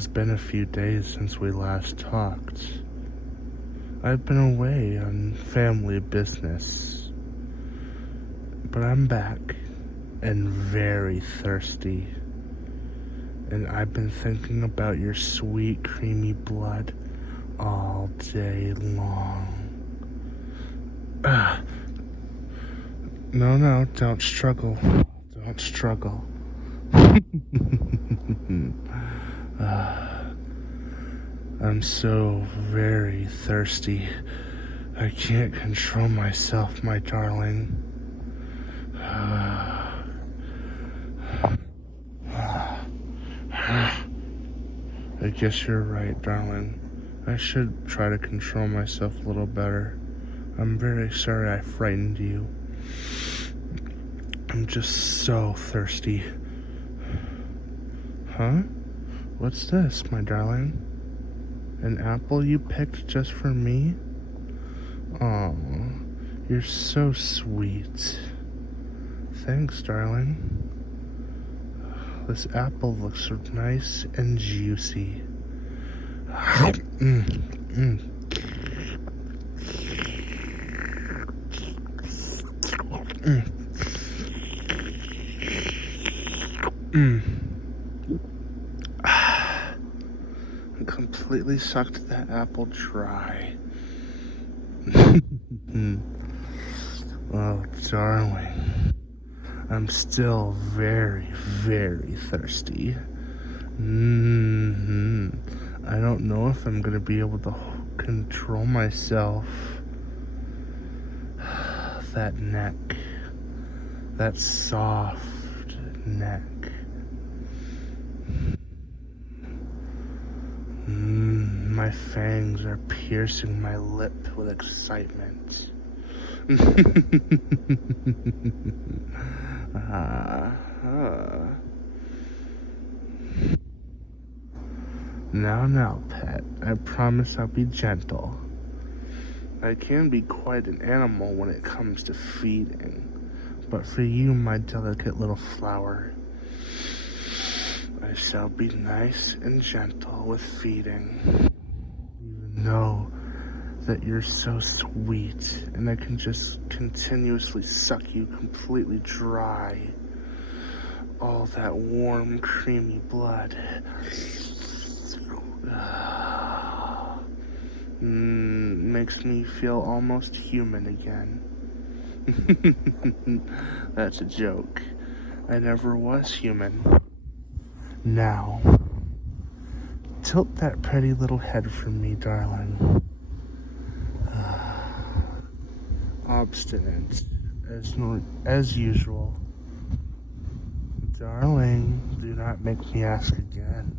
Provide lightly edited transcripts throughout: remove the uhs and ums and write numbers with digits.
has been a few days since we last talked. I've been away on family business, but I'm back and very thirsty. And I've been thinking about your sweet, creamy blood all day long. No, don't struggle. Don't struggle. I'm so very thirsty. I can't control myself, my darling. I guess you're right, darling. I should try to control myself a little better. I'm very sorry I frightened you. I'm just so thirsty. Huh? What's this, my darling? An apple you picked just for me? Aw, you're so sweet. Thanks, darling. This apple looks so nice and juicy. I completely sucked that apple dry. Oh, darling. I'm still very, very thirsty. I don't know if I'm gonna be able to control myself. That neck. That soft neck. My fangs are piercing my lip with excitement. Now, pet, I promise I'll be gentle. I can be quite an animal when it comes to feeding, but for you, my delicate little flower, I shall be nice and gentle with feeding. You know that you're so sweet, and I can just continuously suck you completely dry. All that warm, creamy blood. Makes me feel almost human again. That's a joke. I never was human. Now, tilt that pretty little head from me, darling. Obstinate, as usual. Darling, do not make me ask again.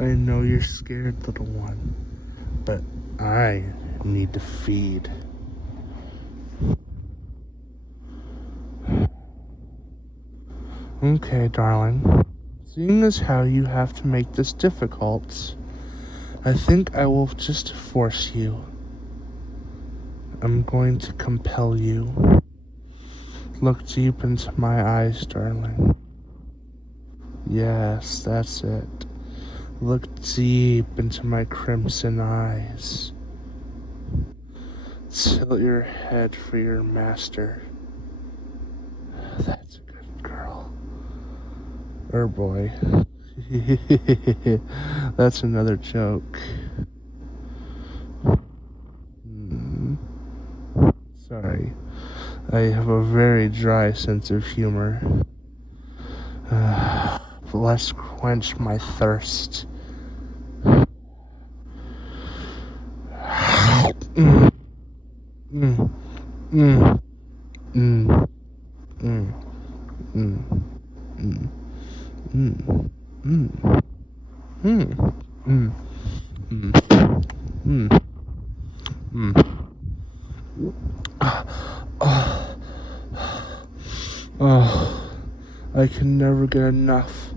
I know you're scared, little one, but I need to feed. Okay, darling. Seeing as how you have to make this difficult, I think I will just force you. I'm going to compel you. Look deep into my eyes, darling. Yes, that's it. Look deep into my crimson eyes. Tilt your head for your master. That's a good girl. Or boy. That's another joke. Sorry. I have a very dry sense of humor. Let's quench my thirst. Oh, I can never get enough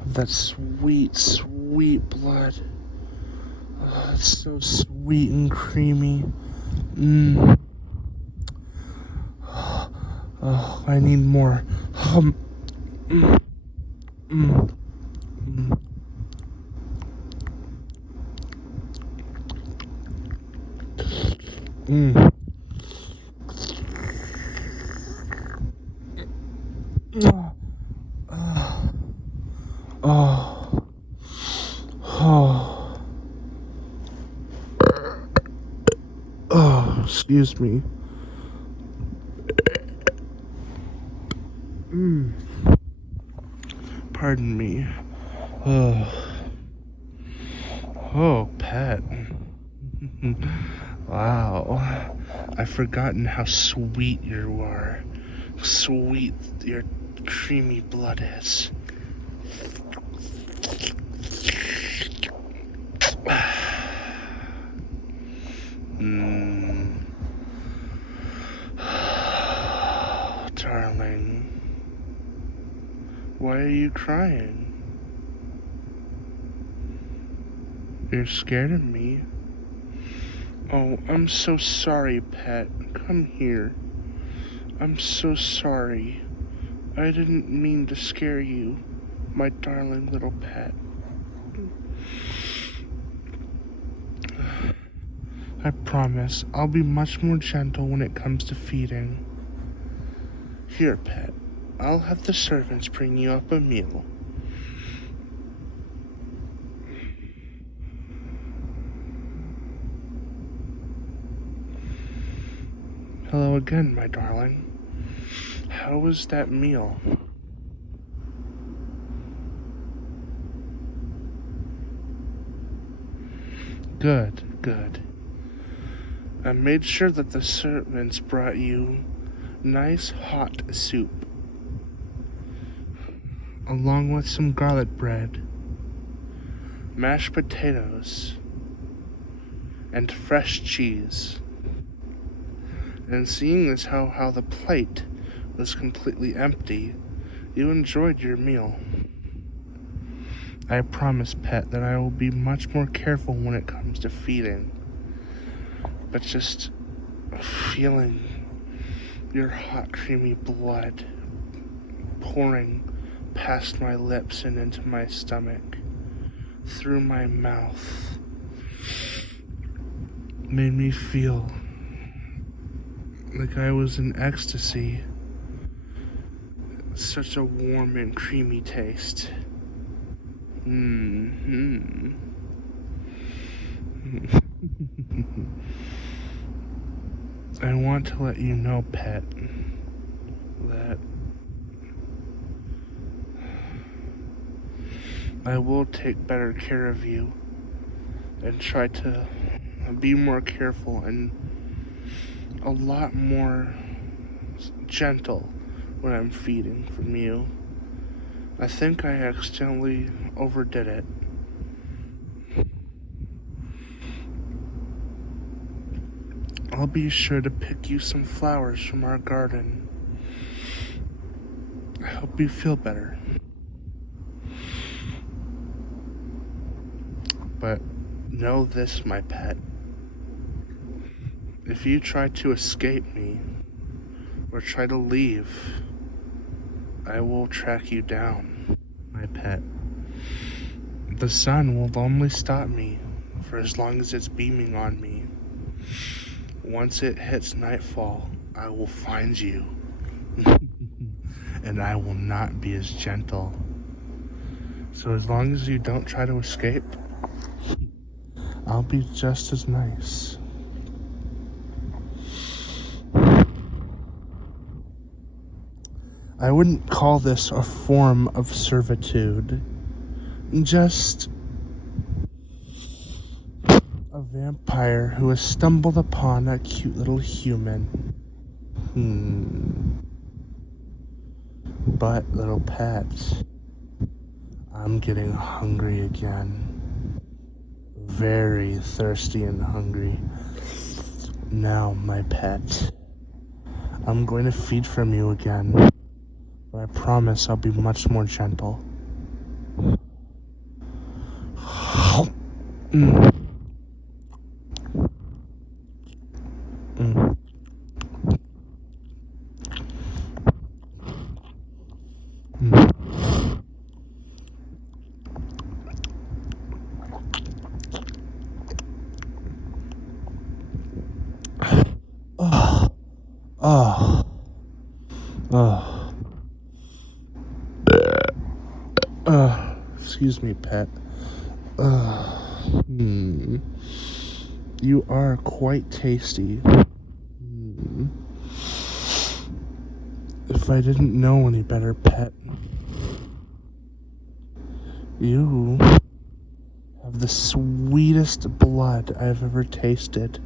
of that sweet, sweet blood. Oh, it's so sweet and creamy. Oh, I need more. Mm. Mm. Mm. Oh. Oh. Oh. Excuse me. Mm. Pardon me. Oh. Oh, pet. Wow. I've forgotten how sweet you are. Sweet your creamy blood is. Mm. Darling, why are you crying? You're scared of me? Oh, I'm so sorry, pet. Come here. I'm so sorry. I didn't mean to scare you, my darling little pet. I promise I'll be much more gentle when it comes to feeding. Here, pet. I'll have the servants bring you up a meal. Hello again, my darling. How was that meal? Good, good. I made sure that the servants brought you nice hot soup, along with some garlic bread, mashed potatoes, and fresh cheese. And seeing as how the plate was completely empty, you enjoyed your meal. I promise, pet, that I will be much more careful when it comes to feeding. But just feeling your hot, creamy blood pouring past my lips and into my stomach, through my mouth, made me feel like I was in ecstasy. Such a warm and creamy taste. Mm-hmm. I want to let you know, pet, that I will take better care of you and try to be more careful and a lot more gentle when I'm feeding from you. I think I accidentally overdid it. I'll be sure to pick you some flowers from our garden. I hope you feel better. But know this, my pet. If you try to escape me or try to leave, I will track you down, my pet. The sun will only stop me for as long as it's beaming on me. Once it hits nightfall, I will find you. And I will not be as gentle. So as long as you don't try to escape, I'll be just as nice. I wouldn't call this a form of servitude. Just a vampire who has stumbled upon a cute little human. But, little pets, I'm getting hungry again. Very thirsty and hungry. Now, my pet, I'm going to feed from you again. But I promise I'll be much more gentle. Mm. Mm. Mm. Oh. Oh. Excuse me, pet. Hmm. You are quite tasty. Hmm. If I didn't know any better, pet, you have the sweetest blood I've ever tasted.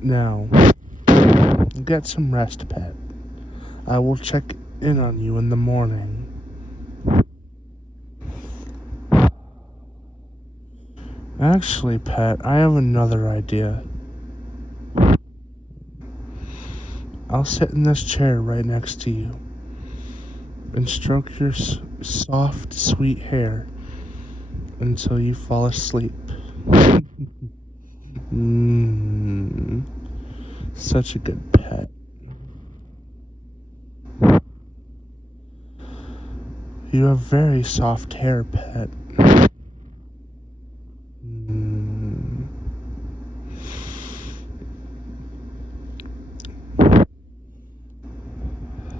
Now, get some rest, pet. I will check in on you in the morning. Actually, pet, I have another idea. I'll sit in this chair right next to you and stroke your soft, sweet hair until you fall asleep. Mmm, such a good pet. You have very soft hair, pet. Mmm.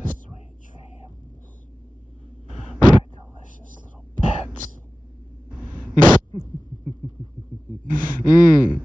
Sweet dreams, my delicious little pets. Mmm.